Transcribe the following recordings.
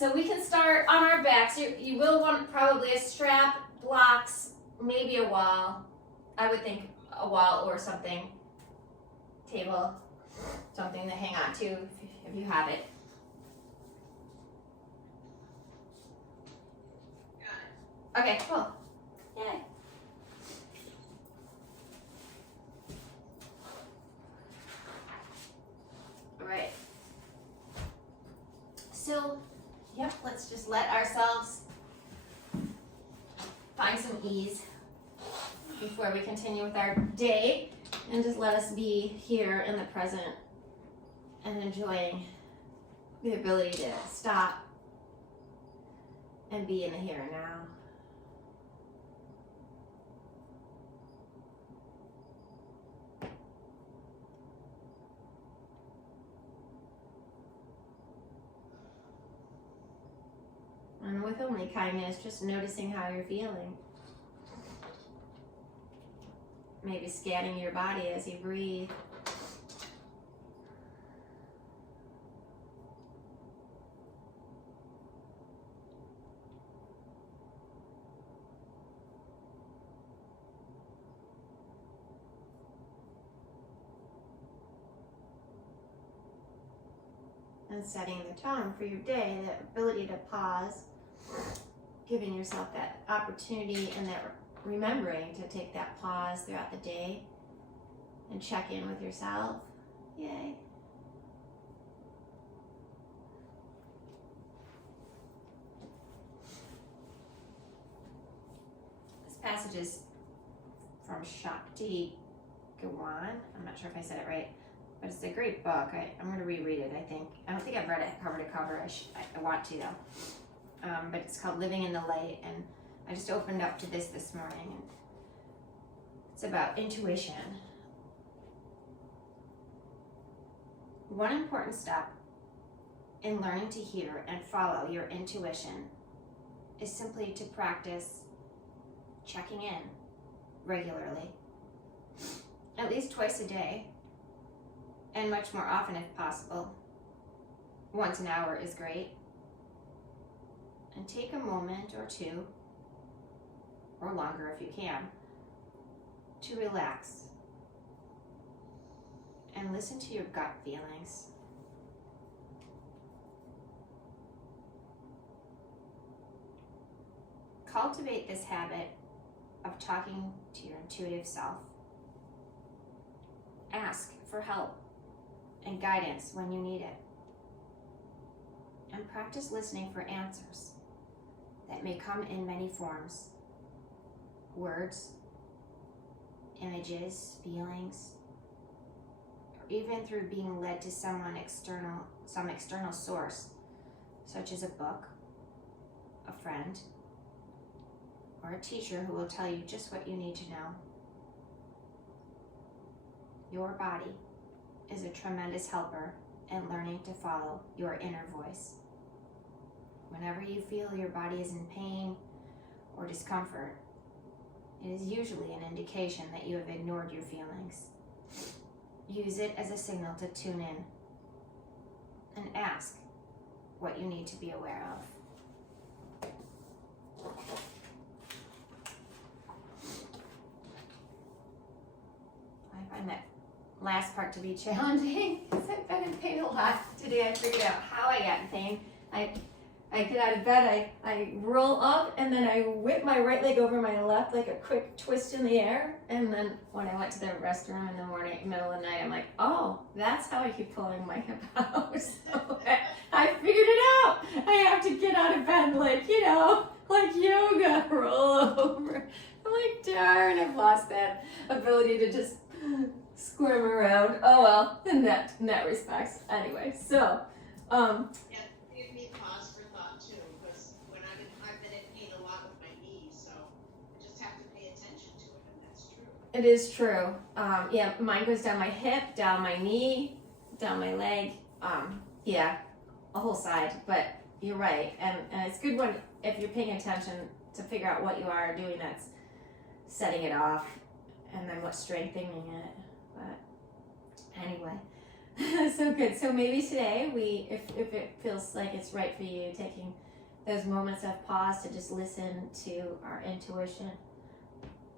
So we can start on our backs. You will want probably a strap, blocks, maybe a wall. I would think a wall or something, table, something to hang on to if you have it. Got it. Okay, cool. Yay. All right. So, yep, let's just let ourselves find some ease before we continue with our day, and just let us be here in the present and enjoying the ability to stop and be in the here and now. And with only kindness, just noticing how you're feeling. Maybe scanning your body as you breathe. And setting the tone for your day, the ability to pause, giving yourself that opportunity and that remembering to take that pause throughout the day and check in with yourself. Yay. This passage is from Shakti Gawan. I'm not sure if I said it right, but it's a great book. I'm going to reread it, I think. I don't think I've read it cover to cover. I want to, though. But it's called Living in the Light, and I just opened up to this morning, and it's about intuition. One important step in learning to hear and follow your intuition is simply to practice checking in regularly, at least twice a day, and much more often if possible. Once an hour is great. And take a moment or two, or longer if you can, to relax and listen to your gut feelings. Cultivate this habit of talking to your intuitive self. Ask for help and guidance when you need it. And practice listening for answers that may come in many forms. Words, images, feelings, or even through being led to some external source, such as a book, a friend, or a teacher who will tell you just what you need to know. Your body is a tremendous helper in learning to follow your inner voice. Whenever you feel your body is in pain or discomfort, it is usually an indication that you have ignored your feelings. Use it as a signal to tune in and ask what you need to be aware of. I find that last part to be challenging because I've been in pain a lot today. I figured out how I got in pain. I get out of bed, I roll up, and then I whip my right leg over my left like a quick twist in the air. And then when I went to the restroom in the morning, middle of the night, I'm like, oh, that's how I keep pulling my hip out. So I figured it out. I have to get out of bed like yoga, roll over. I'm like, darn, I've lost that ability to just squirm around. Oh well, in that respects. Anyway, so, it is true. Yeah, mine goes down my hip, down my knee, down my leg. Yeah, a whole side. But you're right, and it's good if you're paying attention to figure out what you are doing that's setting it off, and then what's strengthening it. But anyway, So good. So maybe today if it feels like it's right for you, taking those moments of pause to just listen to our intuition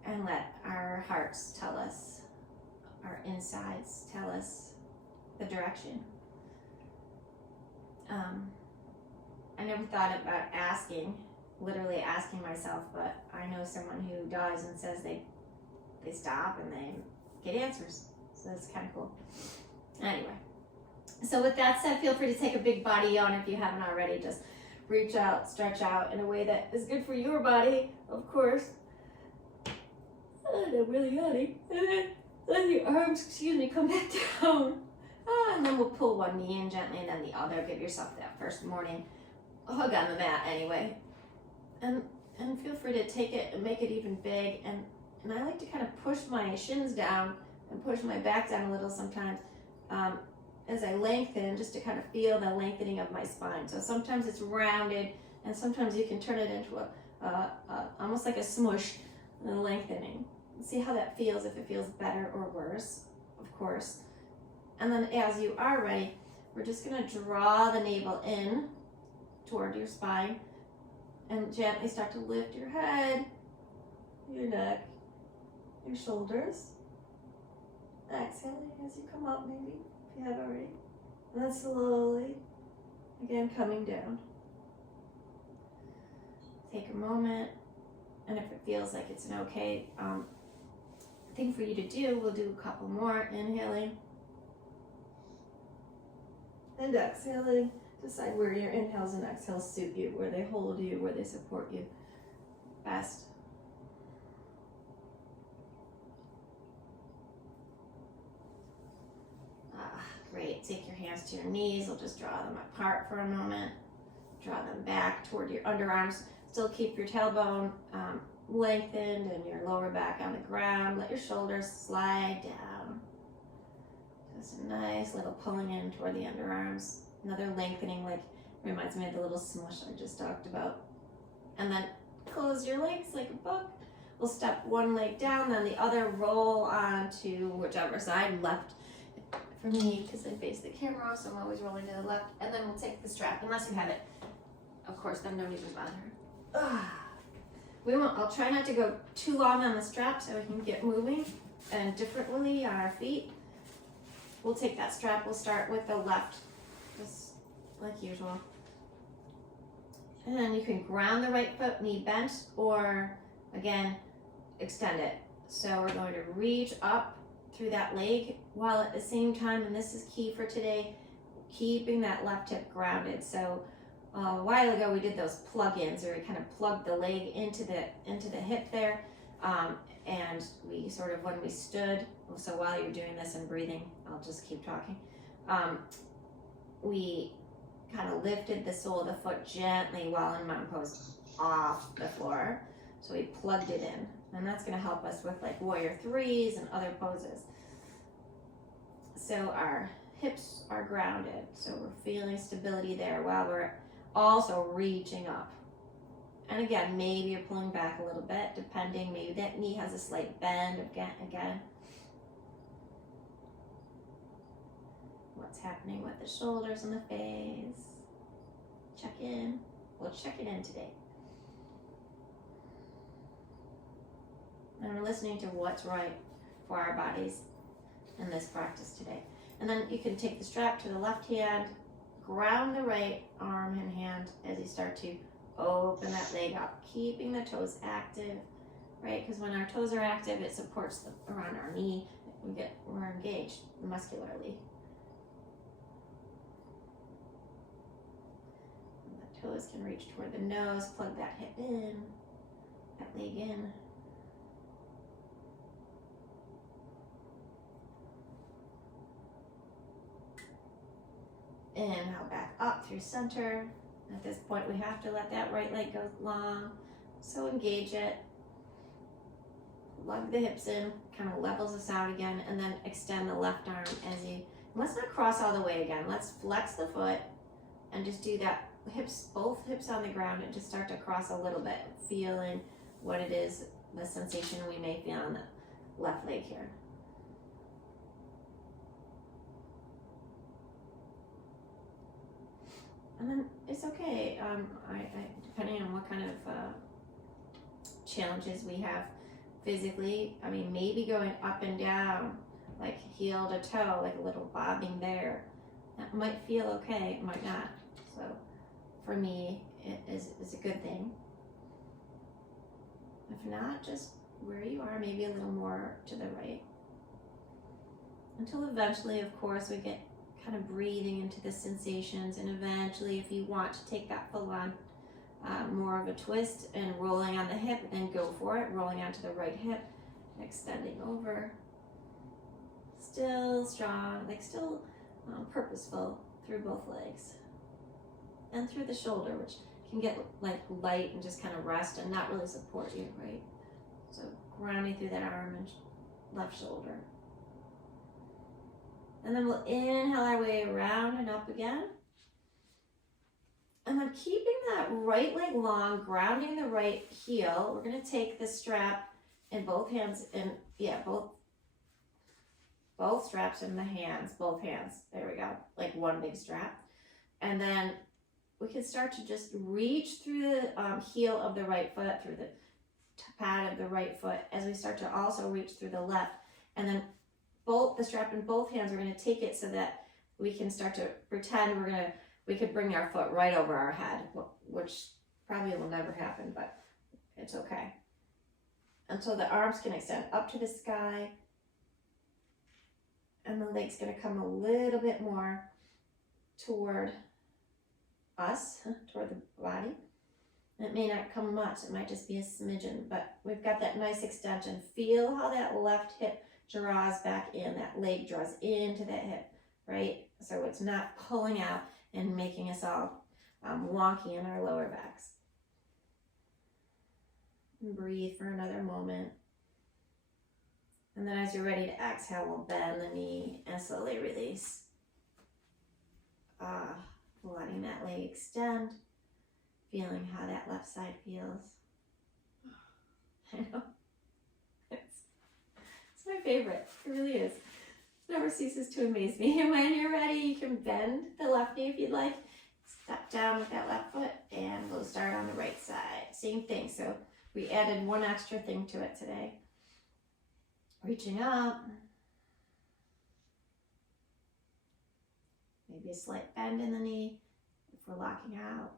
and let our hearts tell us, our insides tell us the direction. I never thought about literally asking myself, but I know someone who does and says they stop and they get answers. So that's kind of cool. Anyway, so with that said, feel free to take a big body yawn if you haven't already. Just reach out, stretch out in a way that is good for your body, of course. And I'm really yawning. And then let your arms, come back down. And then we'll pull one knee in gently and then the other. Give yourself that first morning hug on the mat anyway. And feel free to take it and make it even big. And I like to kind of push my shins down and push my back down a little sometimes as I lengthen, just to kind of feel the lengthening of my spine. So sometimes it's rounded, and sometimes you can turn it into almost like a smush, and lengthening. See how that feels, if it feels better or worse, of course. And then as you are ready, we're just going to draw the navel in toward your spine and gently start to lift your head, your neck, your shoulders. Exhaling as you come up, maybe, if you have already. And then slowly, again, coming down. Take a moment, and if it feels like it's an okay thing for you to do, we'll do a couple more. Inhaling and exhaling. Decide where your inhales and exhales suit you, where they hold you, where they support you best. Great. Take your hands to your knees. We'll just draw them apart for a moment. Draw them back toward your underarms. Still keep your tailbone lengthened and your lower back on the ground. Let your shoulders slide down. Just a nice little pulling in toward the underarms. Another lengthening, like reminds me of the little smush I just talked about. And then close your legs like a book. We'll step one leg down, then the other, roll onto whichever side, left for me because I face the camera, so I'm always rolling to the left. And then we'll take the strap, unless you have it. Of course, then don't even bother. I'll try not to go too long on the strap so we can get moving and differently on our feet. We'll take that strap. We'll start with the left, just like usual. And then you can ground the right foot, knee bent, or again, extend it. So we're going to reach up through that leg while at the same time, and this is key for today, keeping that left hip grounded. So a while ago we did those plug-ins where we kind of plugged the leg into the hip there, and we sort of, when we stood, so while you're doing this and breathing, I'll just keep talking, we kind of lifted the sole of the foot gently while in mountain pose off the floor. So we plugged it in, and that's going to help us with like warrior threes and other poses. So our hips are grounded, so we're feeling stability there while we're also reaching up. And again, maybe you're pulling back a little bit, depending, maybe that knee has a slight bend again. What's happening with the shoulders and the face? Check in. We'll check it in today. And we're listening to what's right for our bodies in this practice today. And then you can take the strap to the left hand, ground the right arm and hand as you start to open that leg up, keeping the toes active, right? Because when our toes are active, it supports around our knee. We're engaged muscularly. And the toes can reach toward the nose, plug that hip in, that leg in. Inhale back up through center. At this point, we have to let that right leg go long. So engage it. Lug the hips in, kind of levels us out again, and then extend the left arm as you, let's not cross all the way again. Let's flex the foot and just do that. Hips, both hips on the ground, and just start to cross a little bit, feeling what it is, the sensation we may feel on the left leg here. And then it's okay. Depending on what kind of challenges we have physically, I mean, maybe going up and down, like heel to toe, like a little bobbing there, that might feel okay, it might not. So for me, it is a good thing. If not, just where you are, maybe a little more to the right. Until eventually, of course, we get kind of breathing into the sensations, and eventually, if you want to take that full on more of a twist and rolling on the hip, then go for it, rolling onto the right hip, extending over. Still strong, like still purposeful through both legs. And through the shoulder, which can get like light and just kind of rest and not really support you, right? So grounding through that arm and left shoulder. And then we'll inhale our way around and up again. And then keeping that right leg long, grounding the right heel, we're gonna take the strap in both hands, and both straps in the hands, both hands. There we go, like one big strap. And then we can start to just reach through the heel of the right foot, through the pad of the right foot, as we start to also reach through the left. And then the strap in both hands, we're going to take it so that we can start to pretend we could bring our foot right over our head, which probably will never happen, but it's okay. And so the arms can extend up to the sky, and the leg's going to come a little bit more toward us, toward the body. It may not come much, it might just be a smidgen, but we've got that nice extension. Feel how that left hip draws back in, that leg draws into that hip, right? So it's not pulling out and making us all wonky in our lower backs. And breathe for another moment. And then as you're ready to exhale, we'll bend the knee and slowly release. Letting that leg extend, feeling how that left side feels. I know. It's my favorite. It really is. It never ceases to amaze me. And when you're ready, you can bend the left knee if you'd like. Step down with that left foot, and we'll start on the right side. Same thing. So we added one extra thing to it today. Reaching up. Maybe a slight bend in the knee if we're locking out.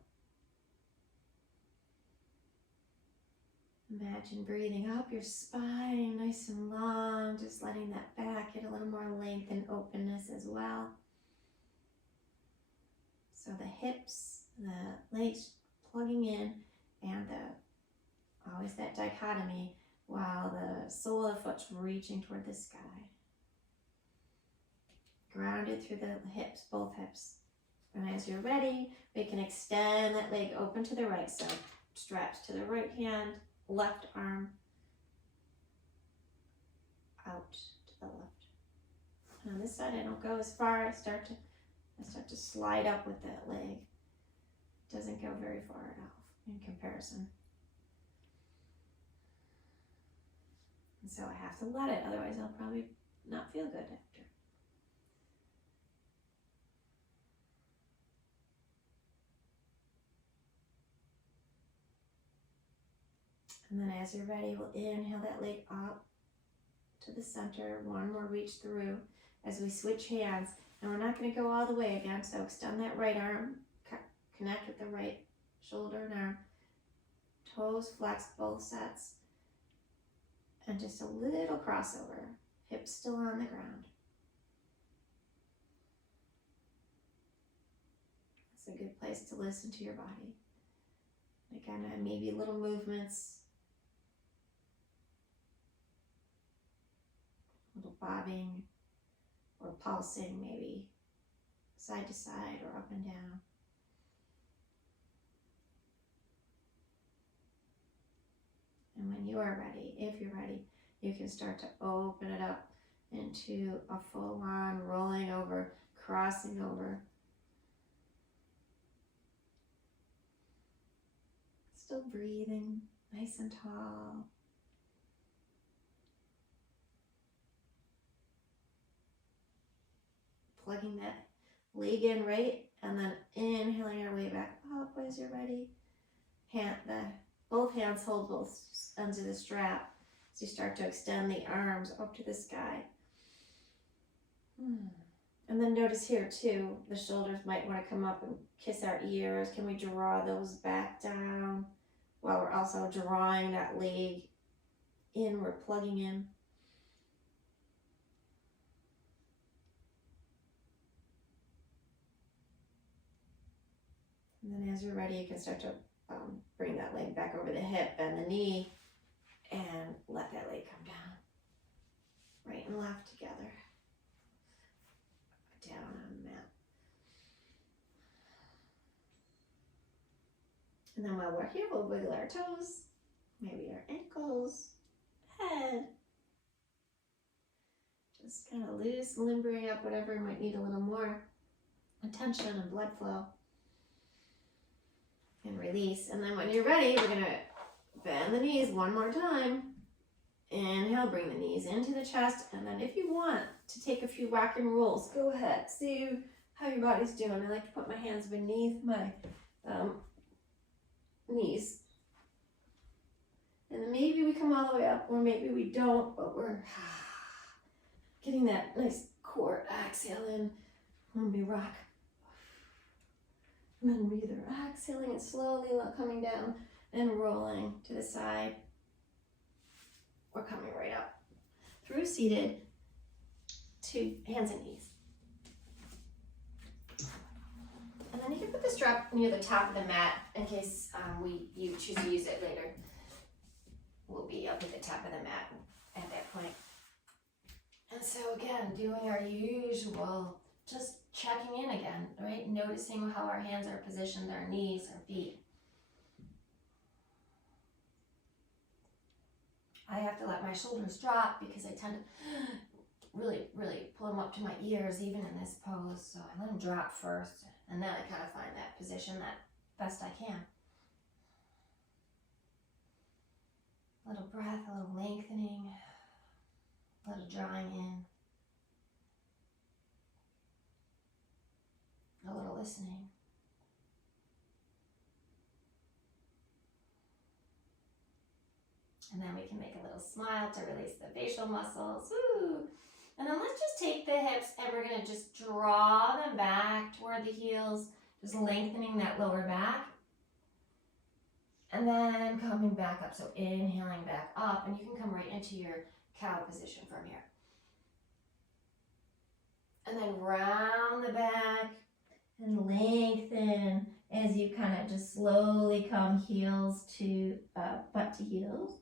Imagine breathing up your spine, nice and long, just letting that back get a little more length and openness as well. So the hips, the legs plugging in, and always that dichotomy while the sole of the foot's reaching toward the sky. Grounded through the hips, both hips. And as you're ready, we can extend that leg open to the right. So straps to the right hand, left arm out to the left. And on this side, I don't go as far. I start to slide up with that leg. It doesn't go very far at all in comparison. And so I have to let it, otherwise I'll probably not feel good after. And then as you're ready, we'll inhale that leg up to the center. One more reach through as we switch hands. And we're not going to go all the way again, so extend that right arm, connect with the right shoulder and arm. Toes flex both sets. And just a little crossover. Hips still on the ground. It's a good place to listen to your body. Again, maybe little movements. Little bobbing or pulsing, maybe side to side or up and down. And when you are ready, if you're ready, you can start to open it up into a full-on rolling over, crossing over. Still breathing, nice and tall. Plugging that leg in right and then inhaling our way back up as you're ready. Both hands hold both ends of the strap as you start to extend the arms up to the sky. And then notice here too, the shoulders might want to come up and kiss our ears. Can we draw those back down while we're also drawing that leg in? We're plugging in. And then as you're ready, you can start to bring that leg back over the hip, bend the knee, and let that leg come down. Right and left together. Down on the mat. And then while we're here, we'll wiggle our toes, maybe our ankles, head. Just kind of loose, limbering up whatever might need a little more attention and blood flow. And release. And then when you're ready, we're gonna bend the knees one more time. Inhale, bring the knees into the chest. And then if you want to take a few rock and rolls, go ahead. See how your body's doing. I like to put my hands beneath my knees. And then maybe we come all the way up, or maybe we don't, but we're getting that nice core exhale in when we rock. And then breathe, exhaling and slowly coming down and rolling to the side. Or coming right up through seated to hands and knees. And then you can put the strap near the top of the mat in case you choose to use it later. We'll be up at the top of the mat at that point. And so again, doing our usual, just checking in again, right? Noticing how our hands are positioned, our knees, our feet. I have to let my shoulders drop because I tend to really pull them up to my ears even in this pose. So I let them drop first, and then I kind of find that position that best I can. A little breath, a little lengthening, a little drawing in, a little listening. And then we can make a little smile to release the facial muscles. Woo! And then let's just take the hips and we're going to just draw them back toward the heels, just lengthening that lower back. And then coming back up. So inhaling back up, and you can come right into your cow position from here. And then round the back and lengthen as you kind of just slowly come heels to butt to heels.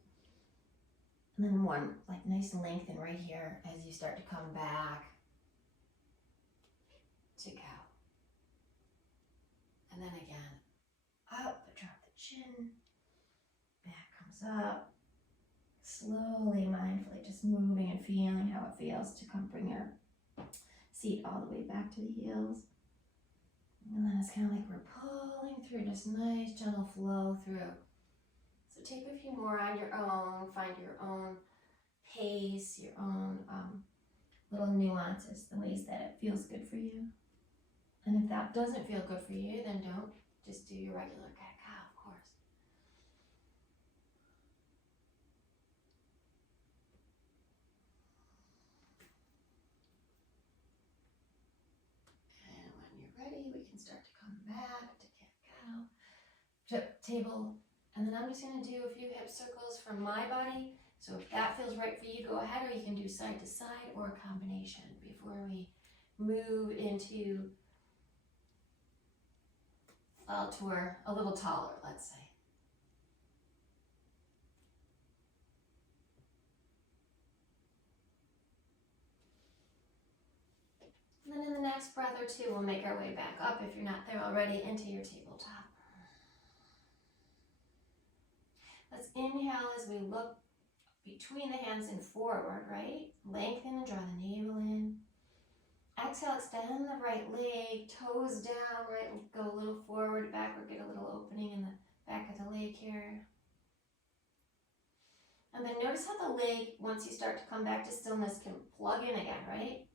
And then one like nice lengthen right here as you start to come back to cow. And then again, up, drop the chin, back comes up. Slowly, mindfully, just moving and feeling how it feels to come bring your seat all the way back to the heels. And then it's kind of like we're pulling through, just nice gentle flow through. So take a few more on your own, find your own pace, your own little nuances, the ways that it feels good for you. And if that doesn't feel good for you, then don't. Just do your regular cat-cow, of course. And when you're ready, we can start to come back to cat-cow, table. And then I'm just going to do a few hip circles from my body. So if that feels right for you, go ahead, or you can do side to side or a combination before we move into to a little taller, let's say. And then in the next breath or two, we'll make our way back up, if you're not there already, into your tabletop. Let's inhale as we look between the hands and forward, right? Lengthen and draw the navel in. Exhale, extend the right leg, toes down, right? Go a little forward, backward, get a little opening in the back of the leg here. And then notice how the leg, once you start to come back to stillness, can plug in again, right?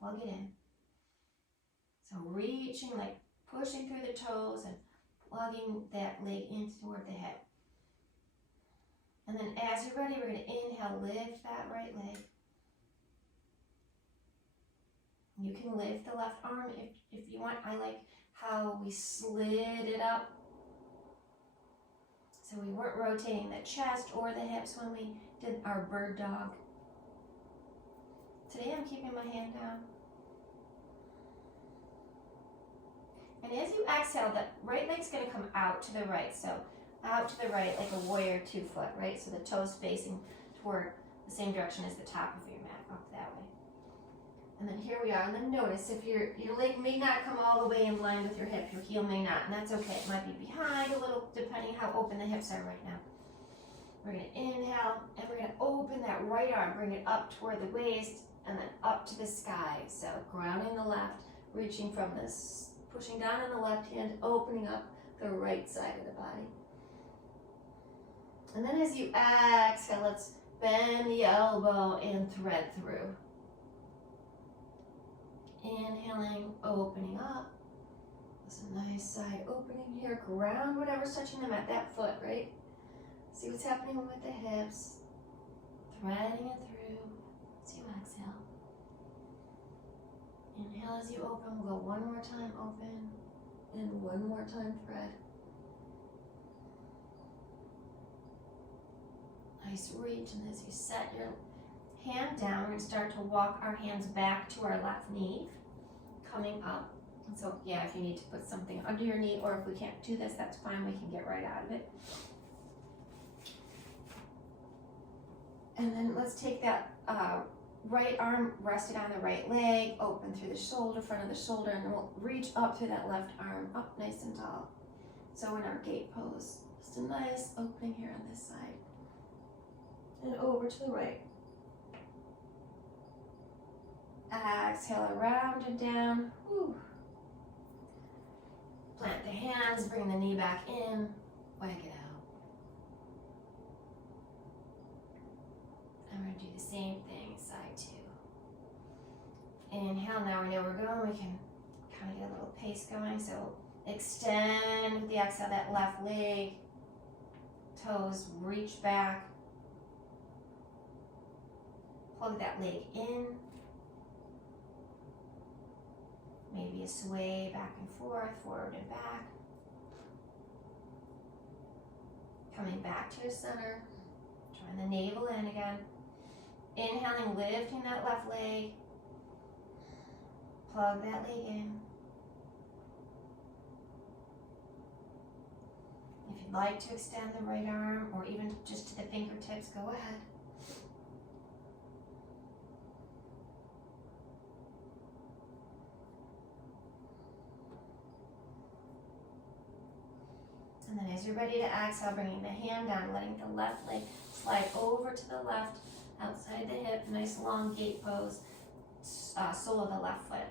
Plug it in. So reaching, like pushing through the toes and plugging that leg in toward the hip. And then as you're ready, we're going to inhale, lift that right leg. You can lift the left arm if you want. I like how we slid it up. So we weren't rotating the chest or the hips when we did our bird dog. Today I'm keeping my hand down. And as you exhale, the right leg's going to come out to the right. So out to the right like a warrior 2 foot, right? So the toes facing toward the same direction as the top of your mat, up that way. And then here we are. And then notice if your leg may not come all the way in line with your hip, your heel may not, and that's okay. It might be behind a little, depending how open the hips are right now. We're going to inhale, and we're going to open that right arm, bring it up toward the waist, and then up to the sky. So grounding the left, reaching from this, pushing down on the left hand, opening up the right side of the body. And then as you exhale, let's bend the elbow and thread through. Inhaling, opening up. There's a nice side opening here. Ground whatever's touching them at that foot, right? See what's happening with the hips. Threading it through as you exhale. Inhale as you open. We'll go one more time open and one more time thread. Nice reach, and as you set your hand down, we're going to start to walk our hands back to our left knee, coming up. And so, yeah, if you need to put something under your knee, or if we can't do this, that's fine. We can get right out of it. And then let's take that right arm rested on the right leg, open through the shoulder, front of the shoulder, and then we'll reach up through that left arm, up nice and tall. So in our gate pose, just a nice opening here on this side. And over to the right. Exhale around and down. Whew. Plant the hands, bring the knee back in, wag it out. And we're going to do the same thing, side 2. Inhale, now we know where we're going. We can kind of get a little pace going. So extend with the exhale, that left leg. Toes reach back. Plug that leg in. Maybe a sway back and forth, forward and back. Coming back to the center. Drawing the navel in again. Inhaling, lifting that left leg. Plug that leg in. If you'd like to extend the right arm or even just to the fingertips, go ahead. And then as you're ready to exhale, bringing the hand down, letting the left leg slide over to the left, outside the hip, nice long gate pose, sole of the left foot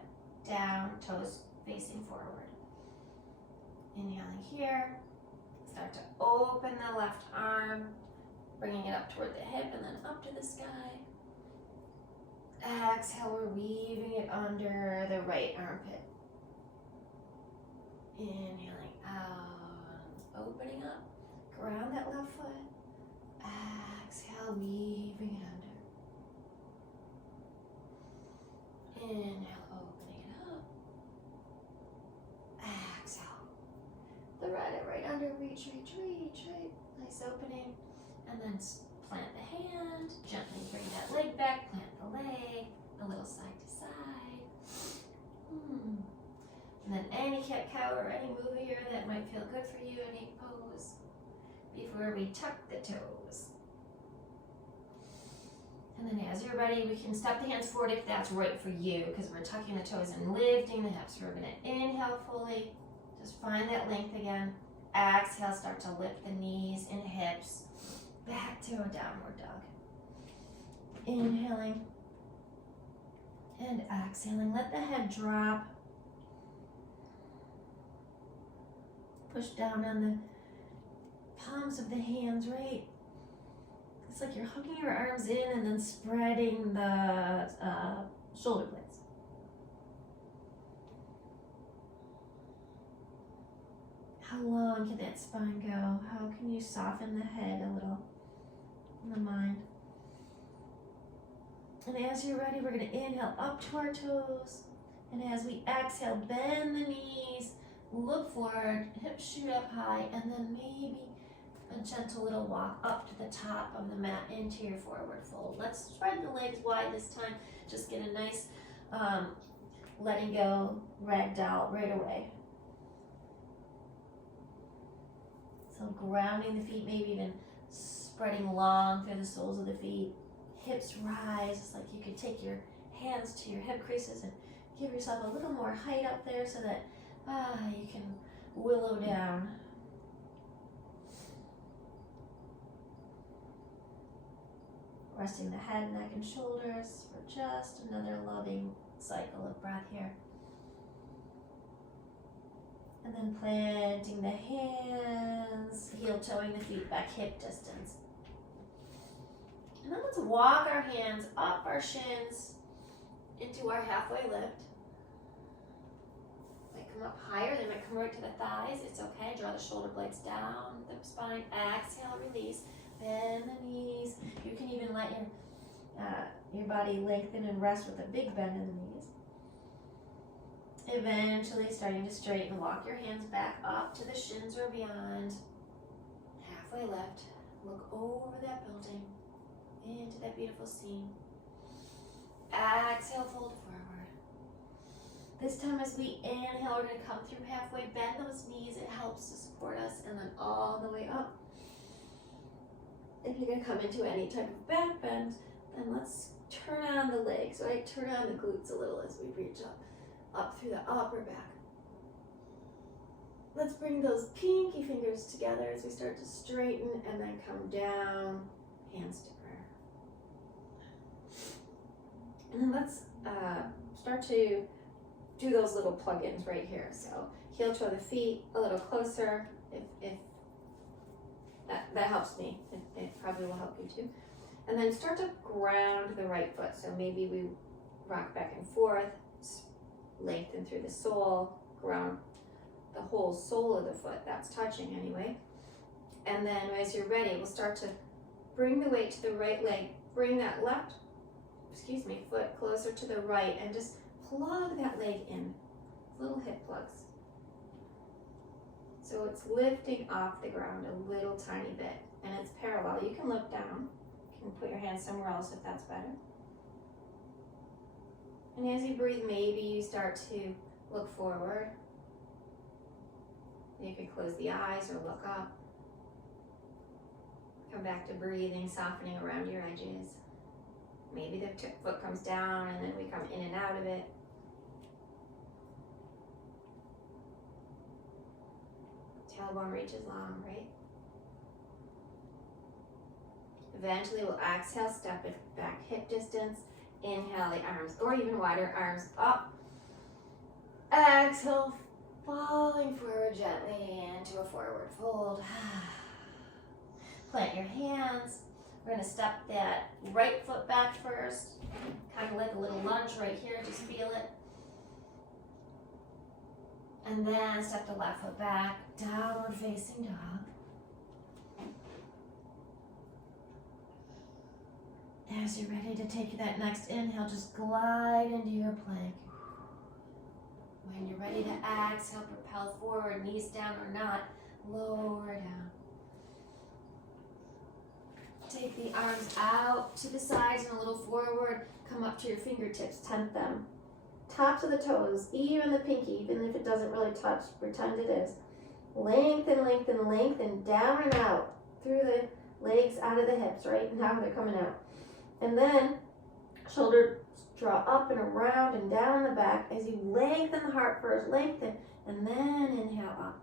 down, toes facing forward. Inhaling here, start to open the left arm, bringing it up toward the hip and then up to the sky. Exhale, we're weaving it under the right armpit. Inhaling out, opening up, ground that left foot. Exhale, weaving it under. Inhale, opening it up. Exhale. Thread it right under, reach, right. Nice opening. And then plant the hand, gently bring that leg back, plant the leg, a little side to side. And then any cat cow or any move here that might feel good for you, any pose, before we tuck the toes. And then as you're ready, we can step the hands forward if that's right for you, because we're tucking the toes and lifting the hips. We're gonna inhale fully, just find that length again. Exhale, start to lift the knees and hips back to a downward dog. Inhaling and exhaling, let the head drop. Push down on the palms of the hands, right? It's like you're hooking your arms in and then spreading the shoulder blades. How long can that spine go? How can you soften the head a little and the mind? And as you're ready, we're going to inhale up to our toes. And as we exhale, bend the knees, look forward, hips shoot up high, and then maybe a gentle little walk up to the top of the mat into your forward fold. Let's spread the legs wide this time. Just get a nice letting go ragdoll right away. So grounding the feet, maybe even spreading long through the soles of the feet. Hips rise. It's like you could take your hands to your hip creases and give yourself a little more height up there so that you can willow down. Resting the head, neck, and shoulders for just another loving cycle of breath here. And then planting the hands, heel toeing the feet back hip distance. And then let's walk our hands up our shins into our halfway lift. Might come up higher, they might come right to the thighs. It's okay. Draw the shoulder blades down the spine. Exhale, release. Bend the knees. You can even let your body lengthen and rest with a big bend in the knees. Eventually starting to straighten, walk your hands back up to the shins or beyond. Halfway lift. Look over that building into that beautiful scene. Exhale, fold forward. This time as we inhale, we're going to come through halfway, bend those knees. It helps to support us, and then all the way up. If you're going to come into any type of back bend, then let's turn on the legs, right? Turn on the glutes a little as we reach up through the upper back. Let's bring those pinky fingers together as we start to straighten and then come down, hands to prayer. And then let's start to do those little plug-ins right here. So heel toe the feet a little closer. If that helps me. It probably will help you too. And then start to ground the right foot. So maybe we rock back and forth, lengthen through the sole, ground the whole sole of the foot. That's touching anyway. And then as you're ready, we'll start to bring the weight to the right leg. Bring that foot closer to the right and just plug that leg in. Little hip plugs. So it's lifting off the ground a little tiny bit, and it's parallel. You can look down. You can put your hands somewhere else if that's better. And as you breathe, maybe you start to look forward. You can close the eyes or look up. Come back to breathing, softening around your edges. Maybe the foot comes down and then we come in and out of it. Tailbone reaches long, right? Eventually we'll exhale, step it back hip distance. Inhale the arms, or even wider, arms up. Exhale, falling forward gently into a forward fold. Plant your hands. We're going to step that right foot back first. Kind of like a little lunge right here, just feel it. And then step the left foot back, downward facing dog. As you're ready to take that next inhale, just glide into your plank. When you're ready to exhale, propel forward, knees down or not, lower down. Take the arms out to the sides and a little forward. Come up to your fingertips, tent them. Tops of the toes, even the pinky, even if it doesn't really touch, pretend it is. Lengthen, lengthen, lengthen, down and out. Through the legs, out of the hips, right? Now they're coming out. And then, shoulders draw up and around and down the back as you lengthen the heart first, lengthen, and then inhale up.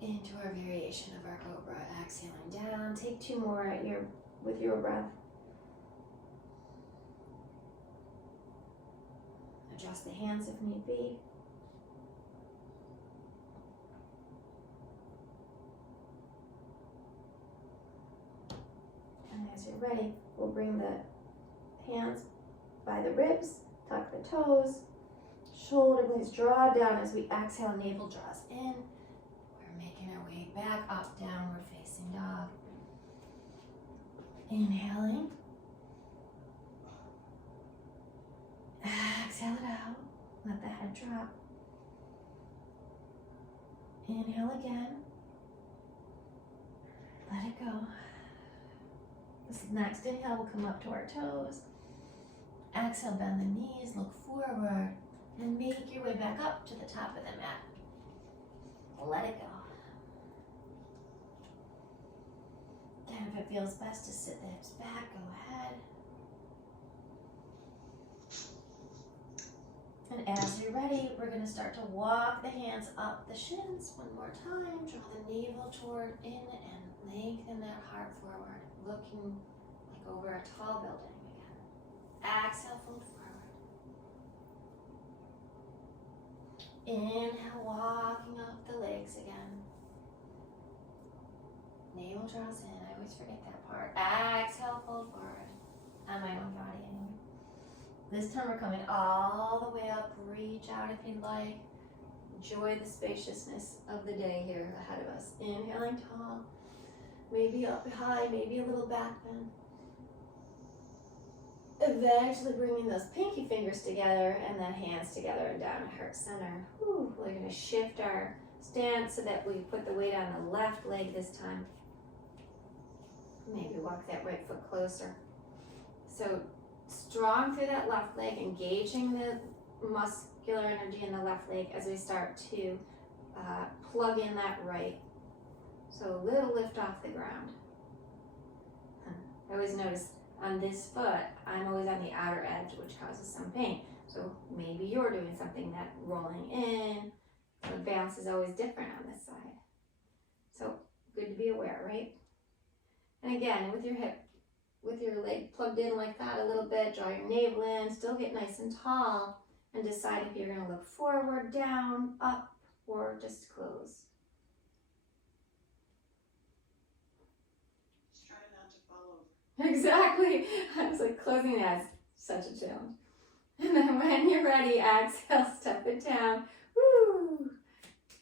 Into our variation of our cobra, exhaling down. Take two more with your breath. Adjust the hands if need be. And as you're ready, we'll bring the hands by the ribs, tuck the toes, Shoulder blades draw down as we exhale, navel draws in. We're making our way back up, downward facing dog. Inhaling. Exhale it out. Let the head drop. Inhale again. Let it go. This next inhale will come up to our toes. Exhale, bend the knees, look forward, and make your way back up to the top of the mat. Let it go. Again, if it feels best to sit the hips back, go ahead. And as you're ready, we're going to start to walk the hands up the shins one more time. Draw the navel toward in and lengthen that heart forward, looking like over a tall building again. Exhale, fold forward. Inhale, walking up the legs again. Navel draws in. I always forget that part. Exhale, fold forward. On my own body anyway. This time we're coming all the way up. Reach out if you'd like. Enjoy the spaciousness of the day here ahead of us. Inhaling tall. Maybe up high, maybe a little back bend. Eventually bringing those pinky fingers together and then hands together and down to heart center. Whew, we're going to shift our stance so that we put the weight on the left leg this time. Maybe walk that right foot closer. So strong through that left leg, engaging the muscular energy in the left leg as we start to plug in that right. So a little lift off the ground. I always notice on this foot, I'm always on the outer edge, which causes some pain. So maybe you're doing something that rolling in. So the balance is always different on this side. So good to be aware, right? And again, with your leg plugged in like that a little bit, draw your navel in, still get nice and tall, and decide if you're going to look forward, down, up, or just close. Just try not to follow. Exactly. I was like, closing that's such a challenge. And then when you're ready, exhale, step it down. Woo!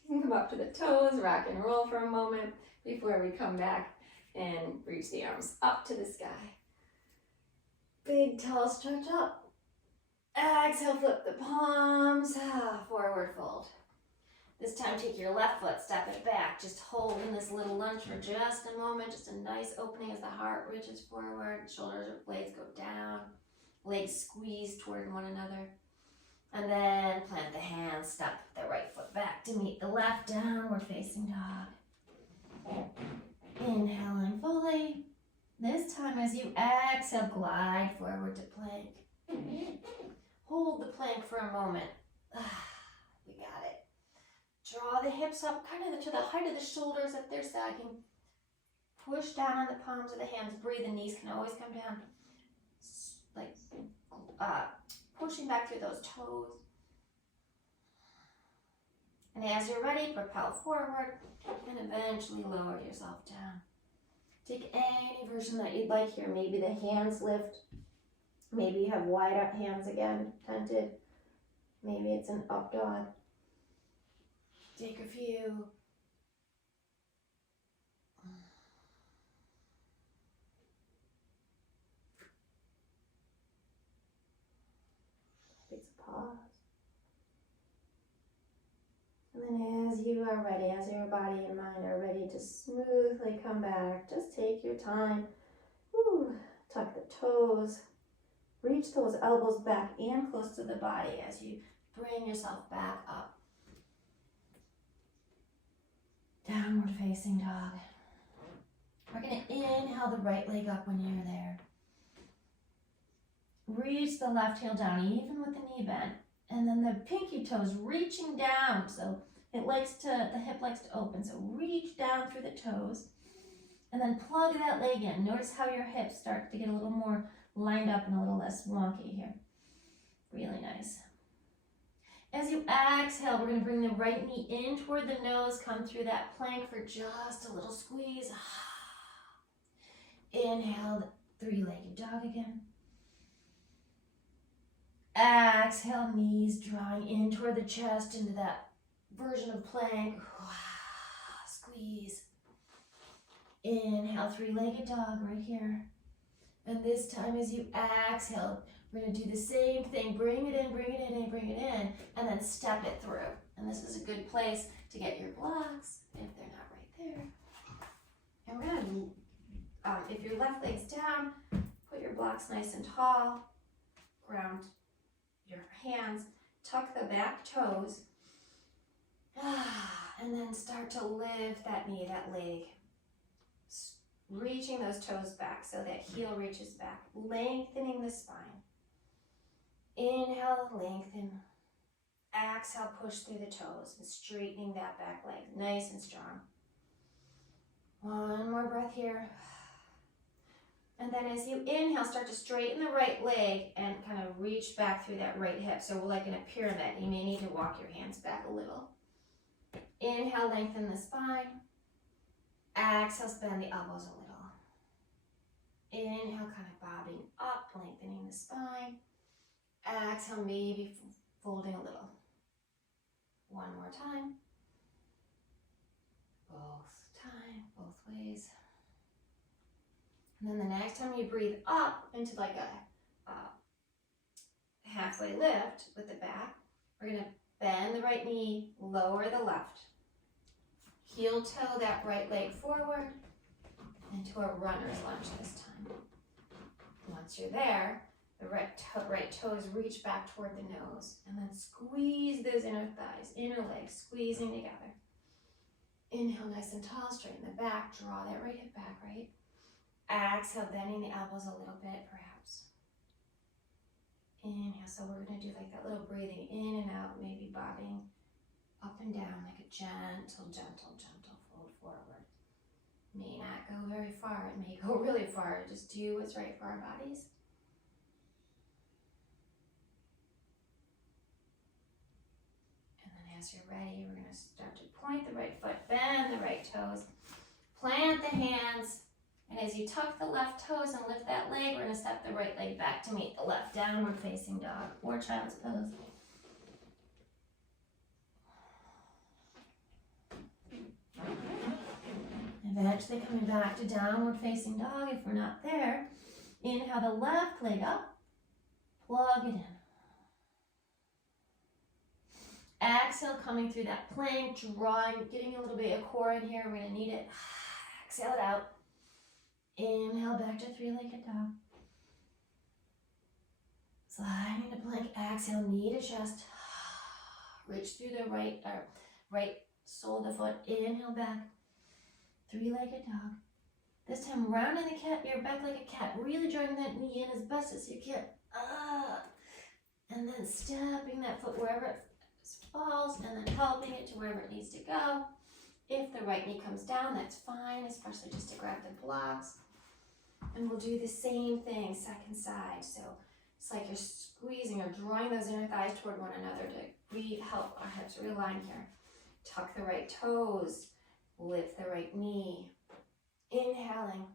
You can come up to the toes, rock and roll for a moment before we come back and reach the arms up to the sky. Big tall stretch up. Exhale, flip the palms, forward fold. This time take your left foot, step it back. Just hold in this little lunge for just a moment. Just a nice opening as the heart reaches forward. Shoulders or blades go down. Legs squeeze toward one another. And then plant the hands, step the right foot back to meet the left, downward facing dog. Inhaling fully. This time as you exhale, glide forward to plank. Hold the plank for a moment. We got it. Draw the hips up kind of to the height of the shoulders if they're sagging. Push down on the palms of the hands. Breathe. The knees can always come down. Like pushing back through those toes. And as you're ready, propel forward and eventually lower yourself down. Take any version that you'd like here. Maybe the hands lift. Maybe you have wide up hands again, tented. Maybe it's an up dog. Take a few. It's a pause. And then as you are ready, as your body and mind are ready to smoothly come back, just take your time. Woo. Tuck the toes. Reach those elbows back and close to the body as you bring yourself back up. Downward facing dog. We're going to inhale the right leg up when you're there. Reach the left heel down, even with the knee bent. And then the pinky toes reaching down. So the hip likes to open. So reach down through the toes. And then plug that leg in. Notice how your hips start to get a little more lined up and a little less wonky here. Really nice. As you exhale, we're going to bring the right knee in toward the nose. Come through that plank for just a little squeeze. Inhale, three-legged dog again. Exhale, knees drawing in toward the chest into that version of plank. Squeeze. Inhale, three-legged dog right here. And this time as you exhale, we're going to do the same thing. Bring it in, bring it in, bring it in, and then step it through. And this is a good place to get your blocks if they're not right there. And we're going to, if your left leg's down, put your blocks nice and tall. Ground your hands, tuck the back toes, and then start to lift that knee, that leg. Reaching those toes back so that heel reaches back, lengthening the spine. Inhale, lengthen. Exhale, push through the toes and straightening that back leg, nice and strong. One more breath here. And then as you inhale, start to straighten the right leg and kind of reach back through that right hip. So we're like in a pyramid. You may need to walk your hands back a little. Inhale, lengthen the spine. Exhale, bend the elbows a little. Inhale, kind of bobbing up, lengthening the spine. Exhale, maybe folding a little. One more time. Both ways. And then the next time you breathe up into like a halfway lift with the back, we're going to bend the right knee, lower the left. Heel toe that right leg forward into a runner's lunge this time. Once you're there, the right toes reach back toward the nose and then squeeze those inner thighs, inner legs squeezing together. Inhale nice and tall, straighten the back, draw that right hip back, right? Exhale, bending the elbows a little bit, perhaps. Inhale, so we're going to do like that little breathing in and out, maybe bobbing up and down like a gentle fold forward. May not go very far, it may go really far. Just do what's right for our bodies. And then as you're ready, we're going to start to point the right foot, bend the right toes, plant the hands. And as you tuck the left toes and lift that leg, we're going to step the right leg back to meet the left, downward facing dog or child's pose. Eventually coming back to downward facing dog if we're not there. Inhale the left leg up, plug it in. Exhale, coming through that plank, drawing, getting a little bit of core in here. We're going to need it. Exhale it out. Inhale back to three-legged dog. Sliding to plank. Exhale, knee to chest. Reach through the right sole of the foot. Inhale back. Three-legged dog. This time rounding your back like a cat. Really drawing that knee in as best as you can. And then stepping that foot wherever it falls and then helping it to wherever it needs to go. If the right knee comes down, that's fine, especially just to grab the blocks. And we'll do the same thing, second side. So it's like you're squeezing or drawing those inner thighs toward one another to help our hips realign here. Tuck the right toes, lift the right knee. Inhaling,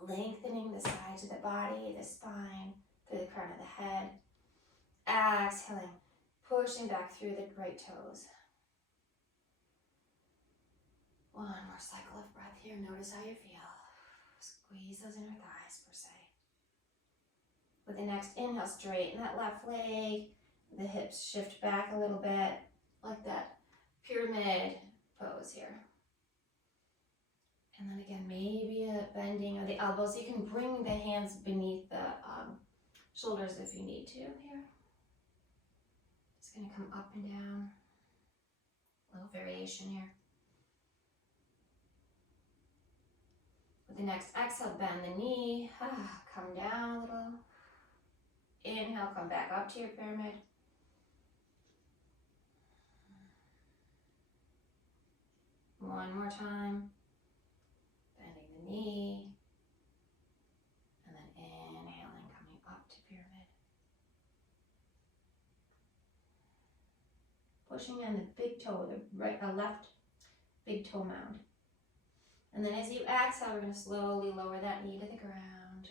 lengthening the sides of the body, the spine, through the crown of the head. Exhaling, pushing back through the right toes. One more cycle of breath here. Notice how you feel. Squeeze those inner thighs per se. With the next inhale, straighten that left leg. The hips shift back a little bit, like that pyramid pose here. And then again, maybe a bending of the elbows. You can bring the hands beneath the shoulders if you need to here. Just going to come up and down. A little variation here. With the next exhale, bend the knee. Come down a little. Inhale, come back up to your pyramid. One more time. Bending the knee. And then inhaling, coming up to pyramid. Pushing in the big toe, the left big toe mound. And then as you exhale, we're going to slowly lower that knee to the ground.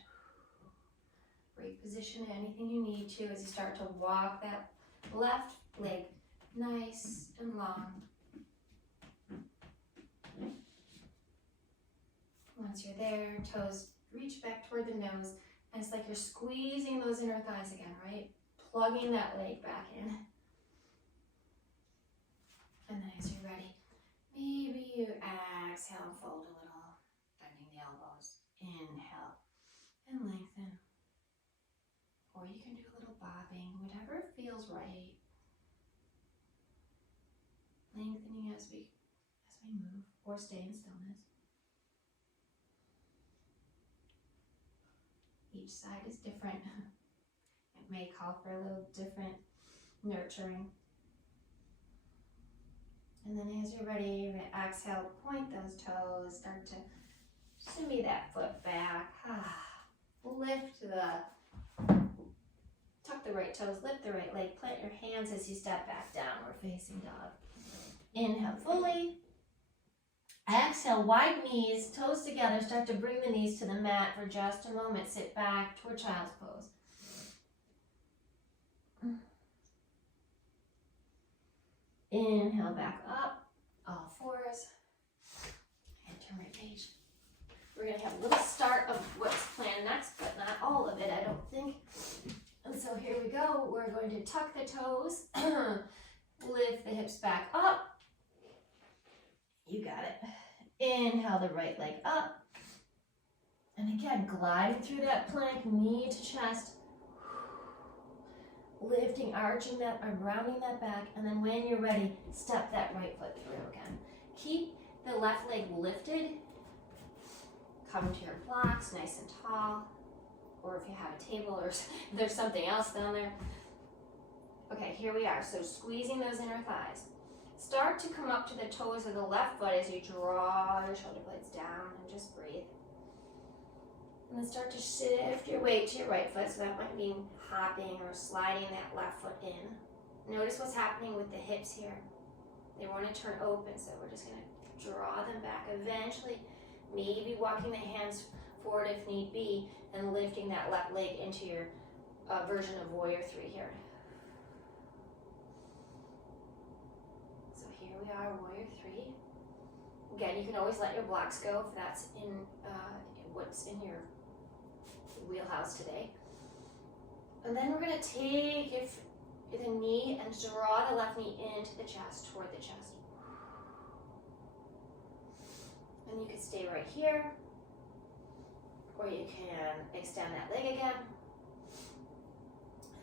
Great position, anything you need to as you start to walk that left leg nice and long. Once you're there, toes reach back toward the nose, and it's like you're squeezing those inner thighs again, right? Plugging that leg back in. And then as you're ready, maybe you exhale and fold a little, bending the elbows. Inhale and lengthen. Or you can do a little bobbing, whatever feels right. Lengthening as we move, or stay in stillness. Each side is different. It may call for a little different nurturing. And then as you're ready, you're going to exhale, point those toes, start to shimmy that foot back. Lift tuck the right toes, lift the right leg, plant your hands as you step back down. We're facing dog. Inhale fully. Exhale, wide knees, toes together. Start to bring the knees to the mat for just a moment. Sit back toward child's pose. Inhale back up, all fours. And turn right page. We're going to have a little start of what's planned next, but not all of it, I don't think. And so here we go. We're going to tuck the toes, lift the hips back up. You got it. Inhale the right leg up. And again, gliding through that plank, knee to chest. Lifting, arching that, rounding that back. And then when you're ready, step that right foot through again. Keep the left leg lifted. Come to your blocks, nice and tall. Or if you have a table or there's something else down there. Okay, here we are. So squeezing those inner thighs. Start to come up to the toes of the left foot as you draw your shoulder blades down and just breathe. And then start to shift your weight to your right foot. So that might mean hopping or sliding that left foot in. Notice what's happening with the hips here. They want to turn open, so we're just going to draw them back. Eventually, maybe walking the hands forward if need be, and lifting that left leg into your version of Warrior 3 here. So here we are, Warrior 3. Again, you can always let your blocks go if that's in what's in your wheelhouse today. And then we're going to take the knee and draw the left knee into the chest, toward the chest. And you can stay right here, or you can extend that leg again.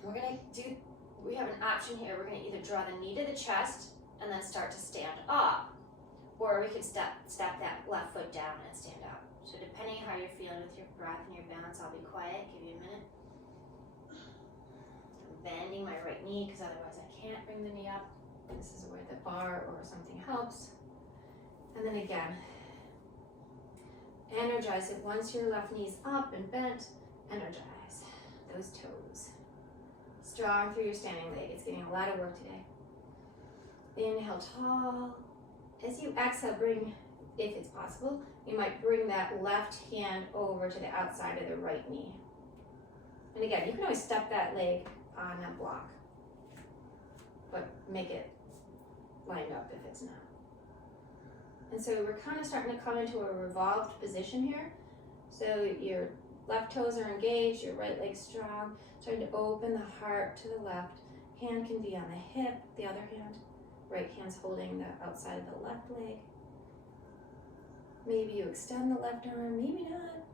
And we have an option here. We're going to either draw the knee to the chest and then start to stand up, or we could step that left foot down and stand up. So depending on how you're feeling with your breath and your balance, I'll be quiet, give you a minute. I'm bending my right knee because otherwise I can't bring the knee up. This is where the bar or something helps. And then again, energize it. Once your left knee's up and bent, energize those toes. Strong through your standing leg. It's getting a lot of work today. Inhale tall. As you exhale, bring, if it's possible, you might bring that left hand over to the outside of the right knee. And again, you can always step that leg on a block, but make it lined up if it's not. And so we're kind of starting to come into a revolved position here. So your left toes are engaged, your right leg's strong, starting to open the heart to the left. Hand can be on the hip, the other hand. Right hand's holding the outside of the left leg. Maybe you extend the left arm, maybe not.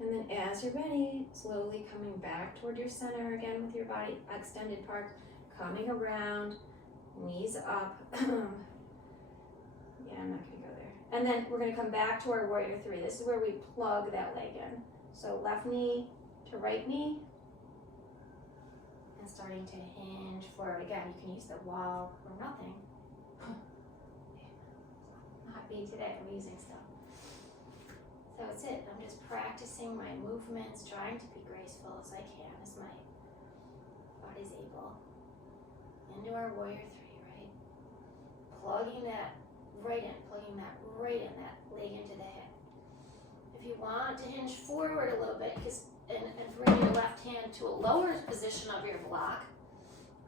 And then as you're ready, slowly coming back toward your center again with your body extended part, coming around, knees up. Yeah, I'm not gonna go there. And then we're gonna come back to our Warrior 3. This is where we plug that leg in. So left knee to right knee. And starting to hinge forward. Again, you can use the wall or nothing. Not me today, I'm using stuff. So that's it. I'm just practicing my movements, trying to be graceful as I can, as my body's able. Into our Warrior 3, right? Plugging that right in, plugging that right in, that leg into the hip. If you want to hinge forward a little bit, and bring your left hand to a lower position of your block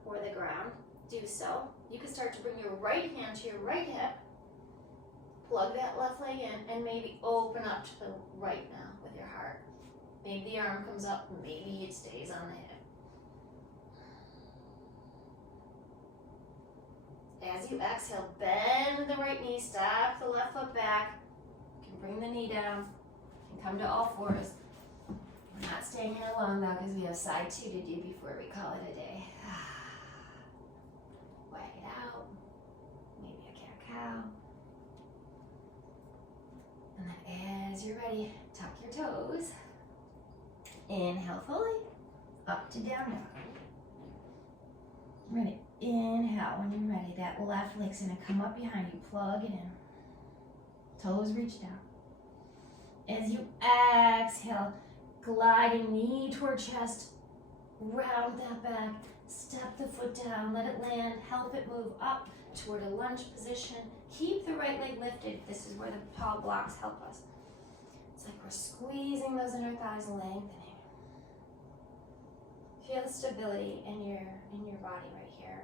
or the ground, do so. You can start to bring your right hand to your right hip, plug that left leg in, and maybe open up to the right now with your heart. Maybe the arm comes up, maybe it stays on the hip. As you exhale, bend the right knee, step the left foot back. You can bring the knee down, you can come to all fours. We're not staying here long though because we have side 2 to do before we call it a day. Wag it out, maybe a cat-cow. And then as you're ready, tuck your toes. Inhale fully, up to down dog. Ready. Inhale when you're ready. That left leg's gonna come up behind you. Plug it in. Toes reach down. As you exhale, gliding knee toward chest, round that back, step the foot down, let it land, help it move up toward a lunge position. Keep the right leg lifted. This is where the tall blocks help us. It's like we're squeezing those inner thighs, lengthening. Feel the stability in your body right here.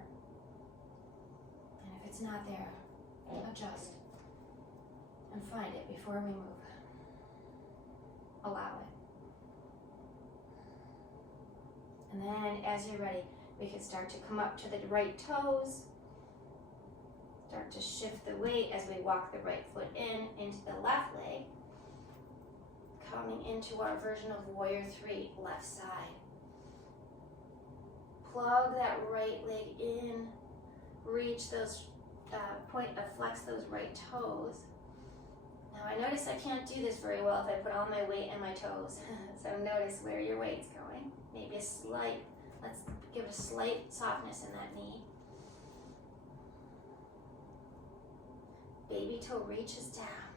And if it's not there, adjust and find it before we move. Allow it. And then as you're ready, we can start to come up to the right toes. Start to shift the weight as we walk the right foot into the left leg. Coming into our version of Warrior 3, left side. Plug that right leg in, reach those, flex those right toes. Now I notice I can't do this very well if I put all my weight in my toes. So notice where your weight's going. Maybe let's give it a slight softness in that knee. Baby toe reaches down,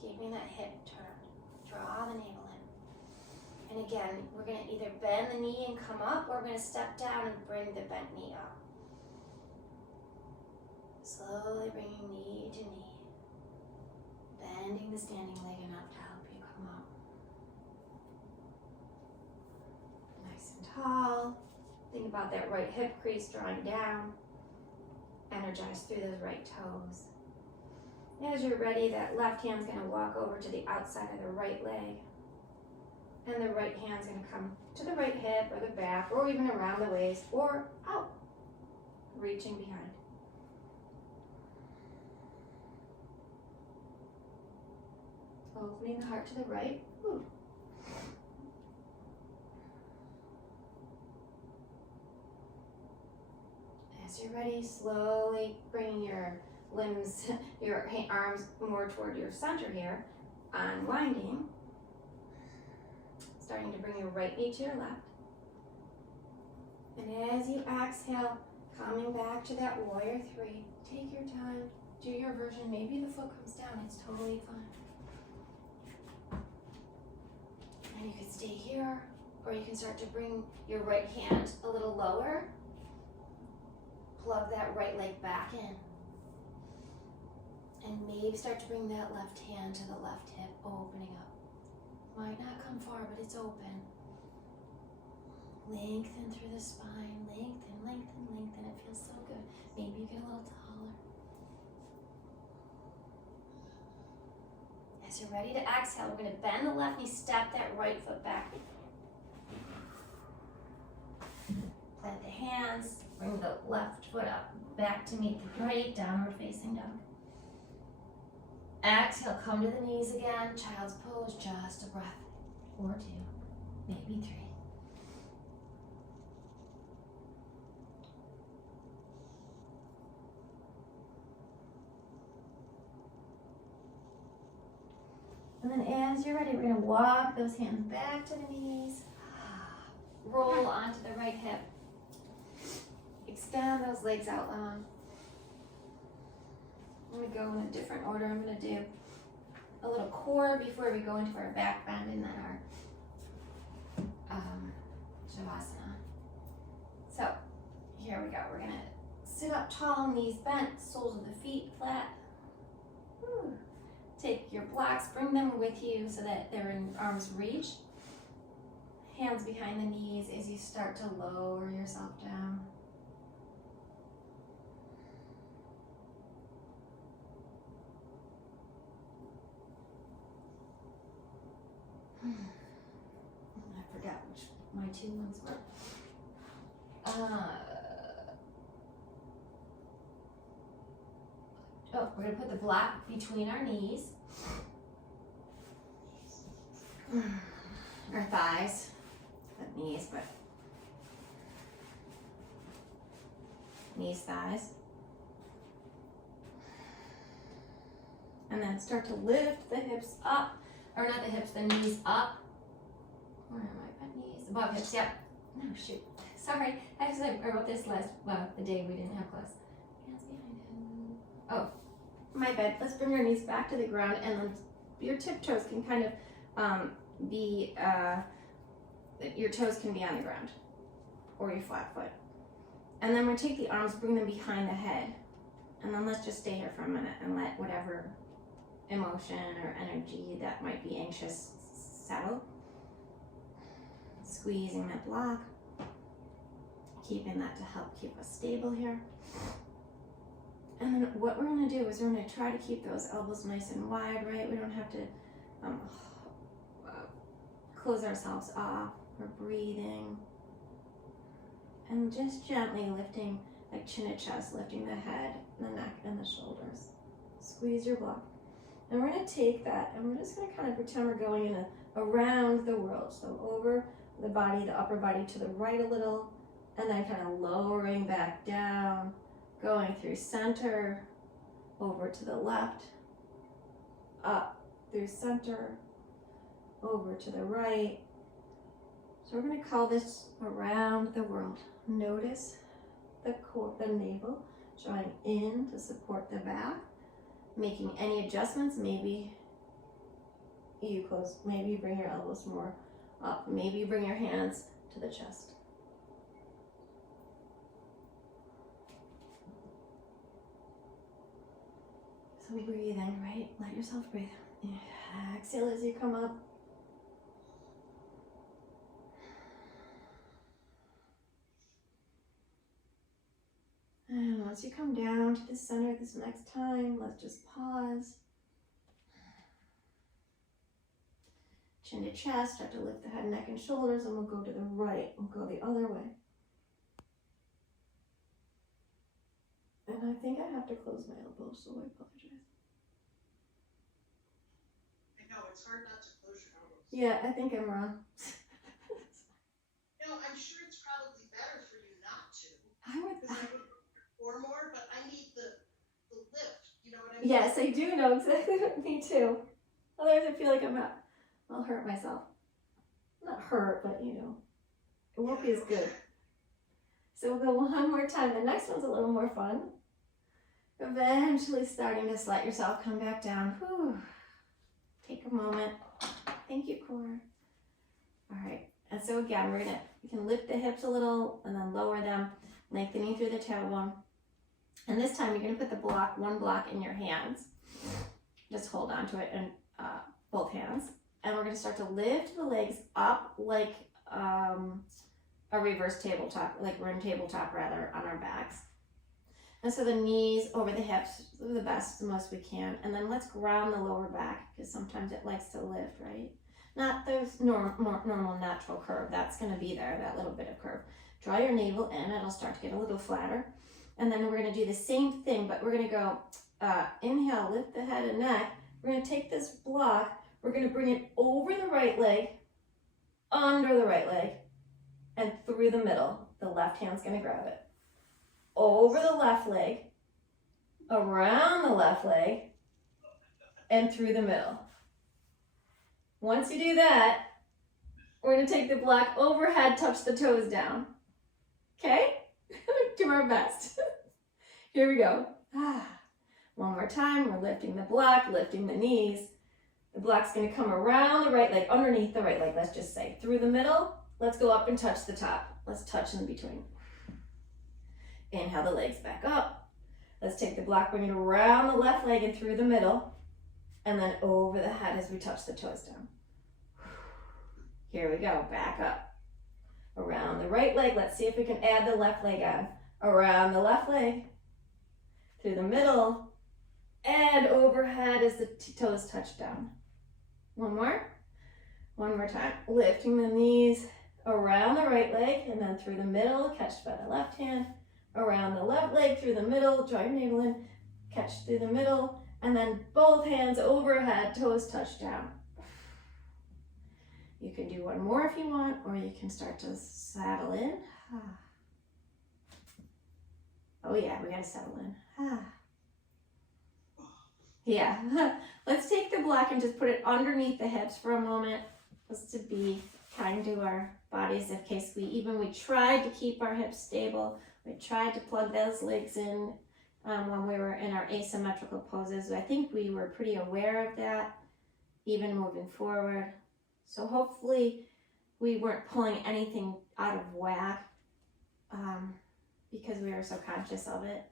keeping that hip turned. Draw the navel in. And again, we're going to either bend the knee and come up, or we're going to step down and bring the bent knee up. Slowly bringing knee to knee. Bending the standing leg enough to help you come up. Nice and tall. Think about that right hip crease drawing down. Energize through those right toes. As you're ready, that left hand's going to walk over to the outside of the right leg. And the right hand's going to come to the right hip or the back or even around the waist or out, reaching behind. Opening the heart to the right. Ooh. As you're ready, slowly bringing your limbs, your arms more toward your center here, unwinding. Starting to bring your right knee to your left. And as you exhale, coming back to that Warrior 3, take your time, do your version. Maybe the foot comes down, it's totally fine. And you can stay here, or you can start to bring your right hand a little lower. Plug that right leg back in. And maybe start to bring that left hand to the left hip, opening up. Might not come far, but it's open. Lengthen through the spine, lengthen, lengthen, lengthen. It feels so good. Maybe you get a little taller. As you're ready to exhale, we're going to bend the left knee, step that right foot back. Plant the hands, bring the left foot up, back to meet the right, downward facing dog. Exhale, come to the knees again, child's pose, just a breath, or 2, maybe 3. And then as you're ready, we're going to walk those hands back to the knees, roll onto the right hip, extend those legs out long. I'm going to go in a different order. I'm going to do a little core before we go into our back bend and then our Shavasana. So here we go. We're going to sit up tall, knees bent, soles of the feet flat. Whew. Take your blocks, bring them with you so that they're in arm's reach. Hands behind the knees as you start to lower yourself down. I forgot which my two ones were. We're going to put the block between our knees. Our thighs. Not knees, but knees, thighs. And then start to lift the hips up. Or not the hips, the knees up. Where am I? But knees above hips. Yep. No, shoot. Sorry. I wrote this the day we didn't have class. Hands behind him. Oh, my bad. Let's bring our knees back to the ground, and then your tiptoes can kind of your toes can be on the ground, or your flat foot. And then we take the arms, bring them behind the head, and then let's just stay here for a minute and let whatever emotion or energy that might be anxious settle. Squeezing that block, keeping that to help keep us stable here. And then what we're going to do is we're going to try to keep those elbows nice and wide, right? We don't have to close ourselves off. We're breathing and just gently lifting, like chin to chest, lifting the head, the neck, and the shoulders. Squeeze your block. And we're going to take that and we're just going to kind of pretend we're going around the world. So over the body, the upper body to the right a little, and then kind of lowering back down, going through center, over to the left, up through center, over to the right. So we're going to call this around the world. Notice the core, the navel, drawing in to support the back, making any adjustments. Maybe you bring your elbows more up. Maybe you bring your hands to the chest. So breathing, right? Let yourself breathe. Exhale as you come up. And once you come down to the center this next time, let's just pause. Chin to chest, start to lift the head, neck, and shoulders, and we'll go to the right. We'll go the other way. And I think I have to close my elbows, so I apologize. I know, it's hard not to close your elbows. Yeah, I think I'm wrong. No, I'm sure it's probably better for you not to. I would. Because I would or more, but I need the lift. You know what I mean? Yes, I do know exactly what me too. Otherwise, I feel like I'll hurt myself. Not hurt, but it won't be as good. So we'll go one more time. The next one's a little more fun. Eventually starting to let yourself come back down. Whew. Take a moment. Thank you, core. All right. And so again, you can lift the hips a little and then lower them, lengthening through the tailbone. And this time you're going to put one block in your hands. Just hold on to it in both hands. And we're going to start to lift the legs up like a reverse tabletop, like we're in tabletop rather, on our backs. And so the knees over the hips, the best, the most we can. And then let's ground the lower back because sometimes it likes to lift, right? Not those normal natural curve. That's going to be there, that little bit of curve. Draw your navel in. It'll start to get a little flatter. And then we're going to do the same thing, but we're going to go inhale, lift the head and neck. We're going to take this block. We're going to bring it over the right leg, under the right leg, and through the middle. The left hand's going to grab it. Over the left leg, around the left leg, and through the middle. Once you do that, we're going to take the block overhead, touch the toes down. Okay? Do our best. Here we go. One more time. We're lifting the block, lifting the knees. The block's going to come around the right leg, underneath the right leg, let's just say. Through the middle, let's go up and touch the top. Let's touch in between. Inhale the legs back up. Let's take the block, bring it around the left leg and through the middle, and then over the head as we touch the toes down. Here we go, back up. Around the right leg, let's see if we can add the left leg on. Around the left leg, through the middle, and overhead as the toes touch down. One more time. Lifting the knees around the right leg, and then through the middle, catch by the left hand. Around the left leg, through the middle, draw your navel in, catch through the middle, and then both hands overhead, toes touch down. You can do one more if you want, or you can start to settle in. Oh yeah, we gotta settle in. Yeah, let's take the block and just put it underneath the hips for a moment, just to be kind to our bodies in case we tried to keep our hips stable. We tried to plug those legs in when we were in our asymmetrical poses. I think we were pretty aware of that, even moving forward. So hopefully we weren't pulling anything out of whack because we were so conscious of it.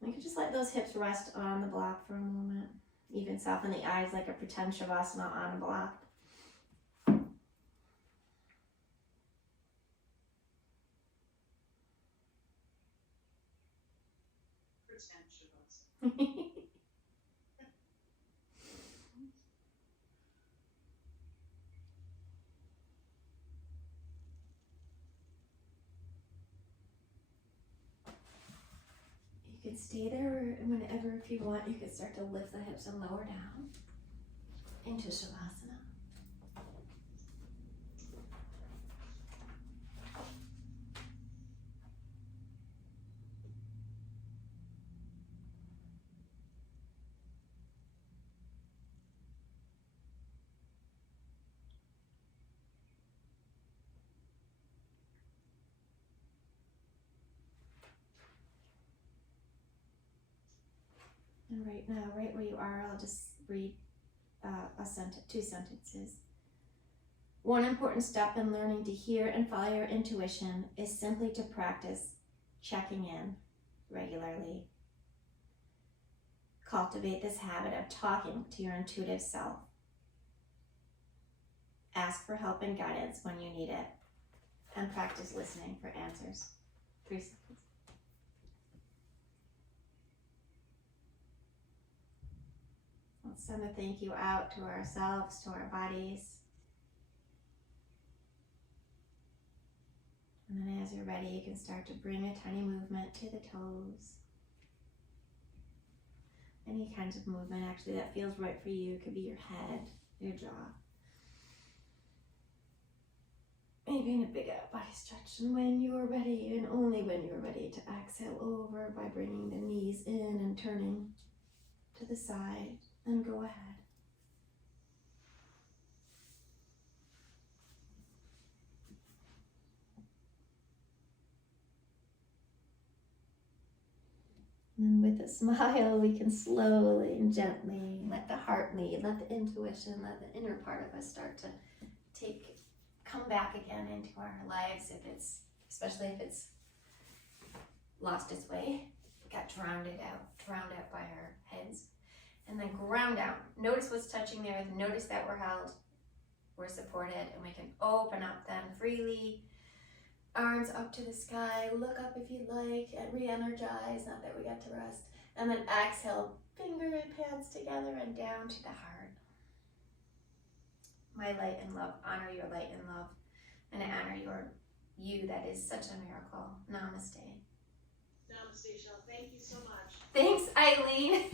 We could just let those hips rest on the block for a moment. Even soften the eyes like a pretend shavasana on a block. You can stay there whenever, if you want, you can start to lift the hips and lower down into shavasana. And right now, right where you are, I'll just read two sentences. One important step in learning to hear and follow your intuition is simply to practice checking in regularly. Cultivate this habit of talking to your intuitive self. Ask for help and guidance when you need it, and practice listening for answers. 3 seconds. Let's send a thank you out to ourselves, to our bodies. And then as you're ready, you can start to bring a tiny movement to the toes. Any kinds of movement actually that feels right for you. It could be your head, your jaw. Maybe in a big out body stretch. And when you're ready, and only when you're ready, to exhale over by bringing the knees in and turning to the side. And go ahead. And with a smile, we can slowly and gently let the heart lead, let the intuition, let the inner part of us start to come back again into our lives, especially if it's lost its way, got drowned out by our heads. And then ground down. Notice what's touching there. Notice that we're held, we're supported, and we can open up then freely. Arms up to the sky. Look up if you'd like, and re-energize, not that we got to rest. And then exhale, finger and pads together and down to the heart. My light and love, honor your light and love, and honor you that is such a miracle. Namaste. Namaste, Chelle. Thank you so much. Thanks, Eileen.